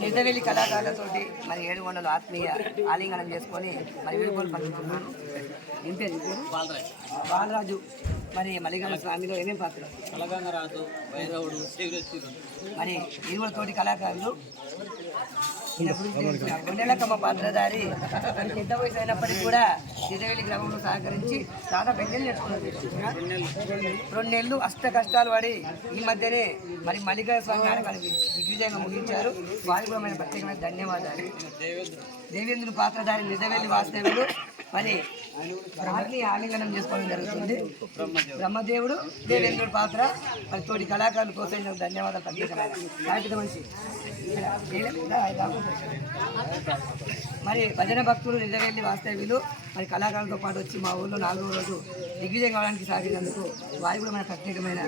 నిద్రవెల్లి కళాకారులతోటి మరి ఏడు కొండలు ఆత్మీయ ఆలింగనం చేసుకొని మరి వీడుకోలు పంచుతున్నాను ఇంతే. పేరు బాలరాజు. మరి మల్లికార్జున స్వామిలో ఏమేం పాత్ర కలగంగరాజు భైరవుడు శివరశివుడు మరి ఇరువురు తోటి కళాకారులు గుండెలకమ్మ పాత్రధారి. పెద్ద వయసు అయినప్పటికీ కూడా నిజవెల్లి గ్రామంలో సహకరించి చాలా పెద్దలు నేర్చుకున్నారు రెండు నెలలు అష్ట కష్టాలు పడి ఈ మధ్యనే మరి మల్లికార్జున స్వామి దిగ్విజయంగా ముగించారు. వారికి కూడా మన ప్రత్యేకమైన ధన్యవాదాలు. దేవేంద్రుని పాత్రధారి నిజవెల్లి వాస్తవ్యులు మరి రాత్రి ఆలింగనం చేసుకోవడం జరుగుతుంది. బ్రహ్మదేవుడు దేవేంద్రుడి పాత్ర మరి తోటి కళాకారుల కోసం ధన్యవాదాలు ప్రత్యేకమైన మనిషి. మరి భజన భక్తులు నిజవెల్లి వాస్తవ్యులు మరి కళాకారులతో పాటు వచ్చి మా ఊళ్ళో నాలుగో రోజు దిగ్విజయం కావడానికి సాగినందుకు వారి కూడా మన ప్రత్యేకమైన